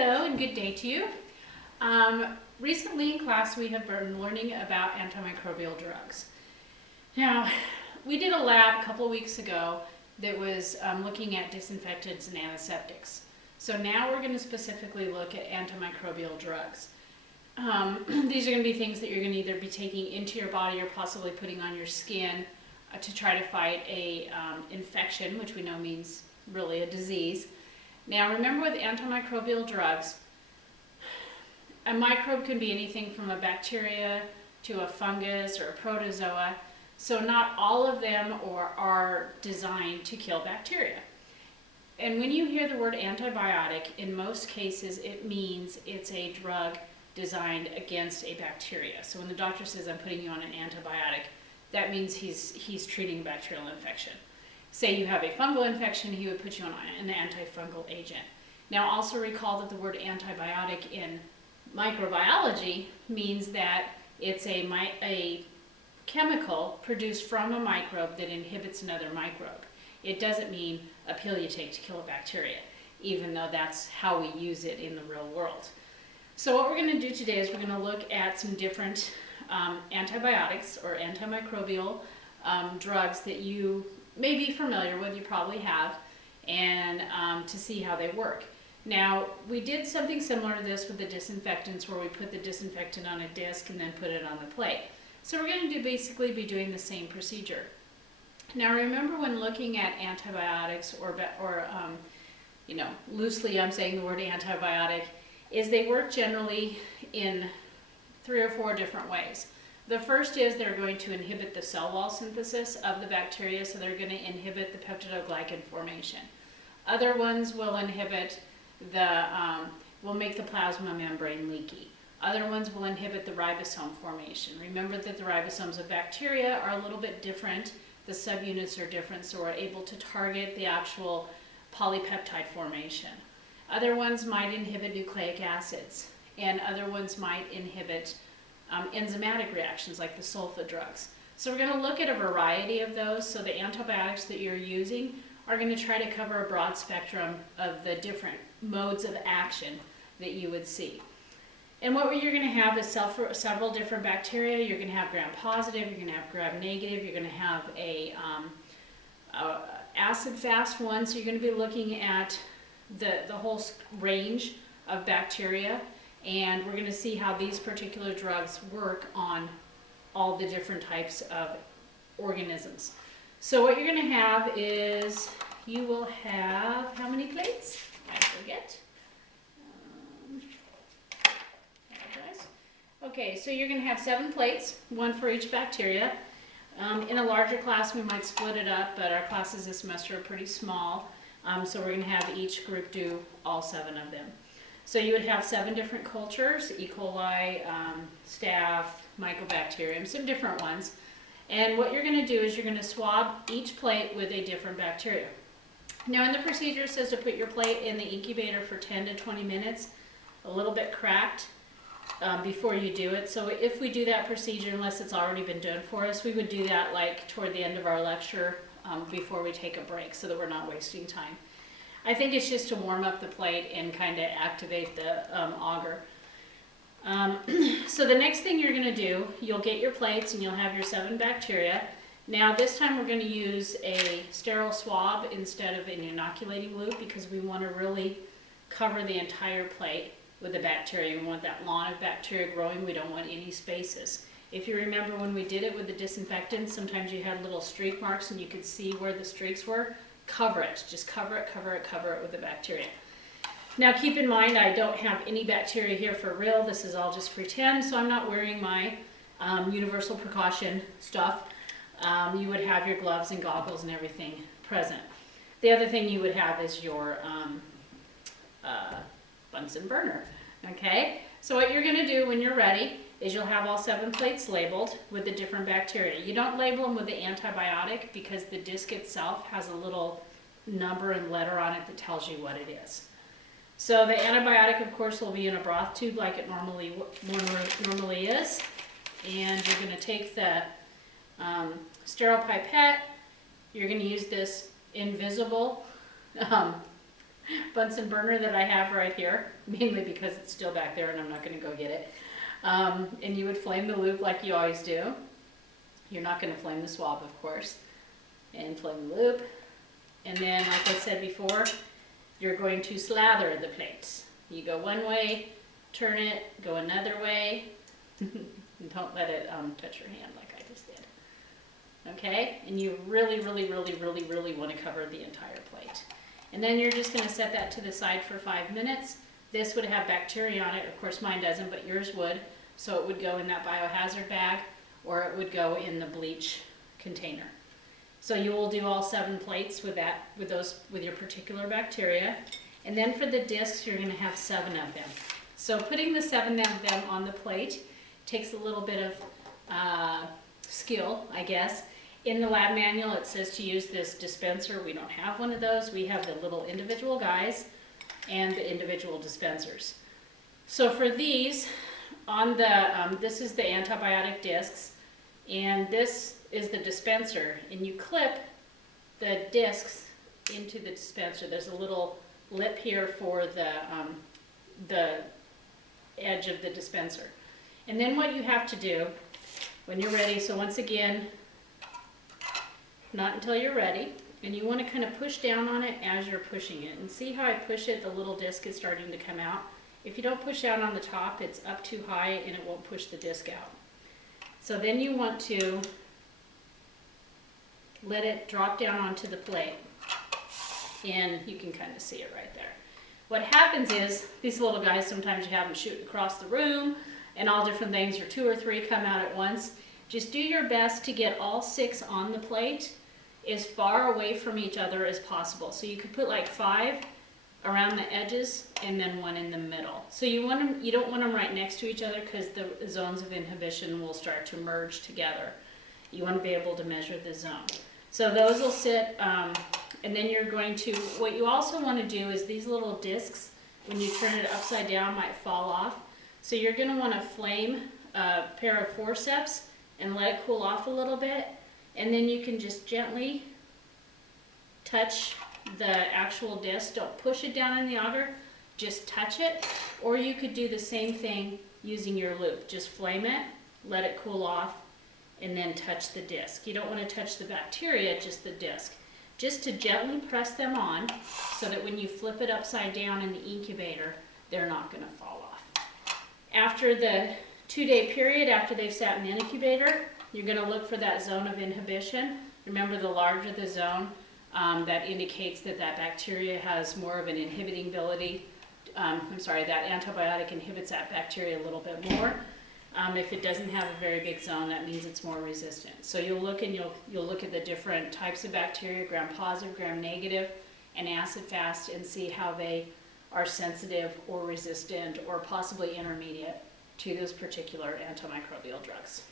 Hello and good day to you. Recently in class we have been learning about antimicrobial drugs. Now, we did a lab a couple of weeks ago that was looking at disinfectants and antiseptics. So now we're going to specifically look at antimicrobial drugs. These are going to be things that you're going to either be taking into your body or possibly putting on your skin to try to fight a infection, which we know means really a disease. Now remember, with antimicrobial drugs, a microbe can be anything from a bacteria to a fungus or a protozoa, so not all of them are designed to kill bacteria. And when you hear the word antibiotic, in most cases it means it's a drug designed against a bacteria. So when the doctor says, I'm putting you on an antibiotic, that means he's treating a bacterial infection. Say you have a fungal infection, he would put you on an antifungal agent. Now also recall that the word antibiotic in microbiology means that it's a chemical produced from a microbe that inhibits another microbe. It doesn't mean a pill you take to kill a bacteria, even though that's how we use it in the real world. So what we're going to do today is we're going to look at some different antibiotics or antimicrobial drugs that you may be familiar with, you probably have, and to see how they work. Now, we did something similar to this with the disinfectants, where we put the disinfectant on a disc and then put it on the plate. So we're going to basically be doing the same procedure. Now remember, when looking at antibiotics or loosely I'm saying the word antibiotic, is they work generally in 3 or 4 different ways. The first is they're going to inhibit the cell wall synthesis of the bacteria, so they're going to inhibit the peptidoglycan formation. Other ones will inhibit will make the plasma membrane leaky. Other ones will inhibit the ribosome formation. Remember that the ribosomes of bacteria are a little bit different. The subunits are different, so we're able to target the actual polypeptide formation. Other ones might inhibit nucleic acids, and other ones might inhibit enzymatic reactions like the sulfa drugs. So we're going to look at a variety of those. So the antibiotics that you're using are going to try to cover a broad spectrum of the different modes of action that you would see. And what you're going to have is several different bacteria. You're going to have gram-positive, you're going to have gram-negative, you're going to have a acid-fast one, so you're going to be looking at the whole range of bacteria. And we're going to see how these particular drugs work on all the different types of organisms. So what you're going to have is, you will have, how many plates? I forget. Okay, so you're going to have 7 plates, 1 for each bacteria. In a larger class we might split it up, but our classes this semester are pretty small, so we're going to have each group do all 7 of them. So you would have 7 different cultures: E. coli, staph, mycobacterium, some different ones. And what you're going to do is you're going to swab each plate with a different bacteria. Now in the procedure it says to put your plate in the incubator for 10 to 20 minutes, a little bit cracked before you do it. So if we do that procedure, unless it's already been done for us, we would do that like toward the end of our lecture before we take a break, so that we're not wasting time. I think it's just to warm up the plate and kind of activate the auger. So the next thing you're going to do, you'll get your plates and you'll have your 7 bacteria. Now this time we're going to use a sterile swab instead of an inoculating loop, because we want to really cover the entire plate with the bacteria. We want that lawn of bacteria growing. We don't want any spaces. If you remember when we did it with the disinfectant, sometimes you had little streak marks and you could see where the streaks were. Cover it. Just cover it, cover it, cover it with the bacteria. Now keep in mind, I don't have any bacteria here for real. This is all just pretend, so I'm not wearing my universal precaution stuff. You would have your gloves and goggles and everything present. The other thing you would have is your Bunsen burner. Okay, so what you're going to do when you're ready is you'll have all 7 plates labeled with the different bacteria. You don't label them with the antibiotic because the disc itself has a little number and letter on it that tells you what it is. So the antibiotic, of course, will be in a broth tube like it normally is. And you're going to take the sterile pipette. You're going to use this invisible Bunsen burner that I have right here, mainly because it's still back there and I'm not going to go get it. And you would flame the loop like you always do. You're not going to flame the swab, of course. And flame the loop. And then, like I said before, you're going to slather the plates. You go one way, turn it, go another way. Don't let it touch your hand like I just did. Okay? And you really, really, really, really, really want to cover the entire plate. And then you're just going to set that to the side for 5 minutes. This would have bacteria on it. Of course, mine doesn't, but yours would. So it would go in that biohazard bag, or it would go in the bleach container. So you will do all 7 plates with your particular bacteria. And then for the discs, you're going to have 7 of them. So putting the 7 of them on the plate takes a little bit of skill, I guess. In the lab manual, it says to use this dispenser. We don't have one of those. We have the little individual guys and the individual dispensers. So for these, on the this is the antibiotic discs, and this is the dispenser. And you clip the discs into the dispenser. There's a little lip here for the edge of the dispenser. And then what you have to do when you're ready, so once again, not until you're ready, and you want to kind of push down on it as you're pushing it. And see how I push it, the little disc is starting to come out. If you don't push down on the top, it's up too high and it won't push the disc out. So then you want to let it drop down onto the plate. And you can kind of see it right there. What happens is, these little guys, sometimes you have them shoot across the room and all different things, or 2 or 3 come out at once. Just do your best to get all 6 on the plate as far away from each other as possible. So you could put like 5 around the edges and then 1 in the middle. So you don't want them right next to each other, because the zones of inhibition will start to merge together. You want to be able to measure the zone. So those will sit, and then you're going to, what you also want to do is these little discs, when you turn it upside down, might fall off. So you're going to want to flame a pair of forceps and let it cool off a little bit, and then you can just gently touch the actual disc. Don't push it down in the auger, just touch it. Or you could do the same thing using your loop. Just flame it, let it cool off, and then touch the disc. You don't want to touch the bacteria, just the disc. Just to gently press them on so that when you flip it upside down in the incubator, they're not going to fall off. After the 2-day period, after they've sat in the incubator, you're going to look for that zone of inhibition. Remember, the larger the zone, that indicates that that bacteria has more of an inhibiting ability. That antibiotic inhibits that bacteria a little bit more. If it doesn't have a very big zone, that means it's more resistant. So you'll look and you'll look at the different types of bacteria, gram-positive, gram-negative, and acid-fast, and see how they are sensitive or resistant or possibly intermediate to those particular antimicrobial drugs.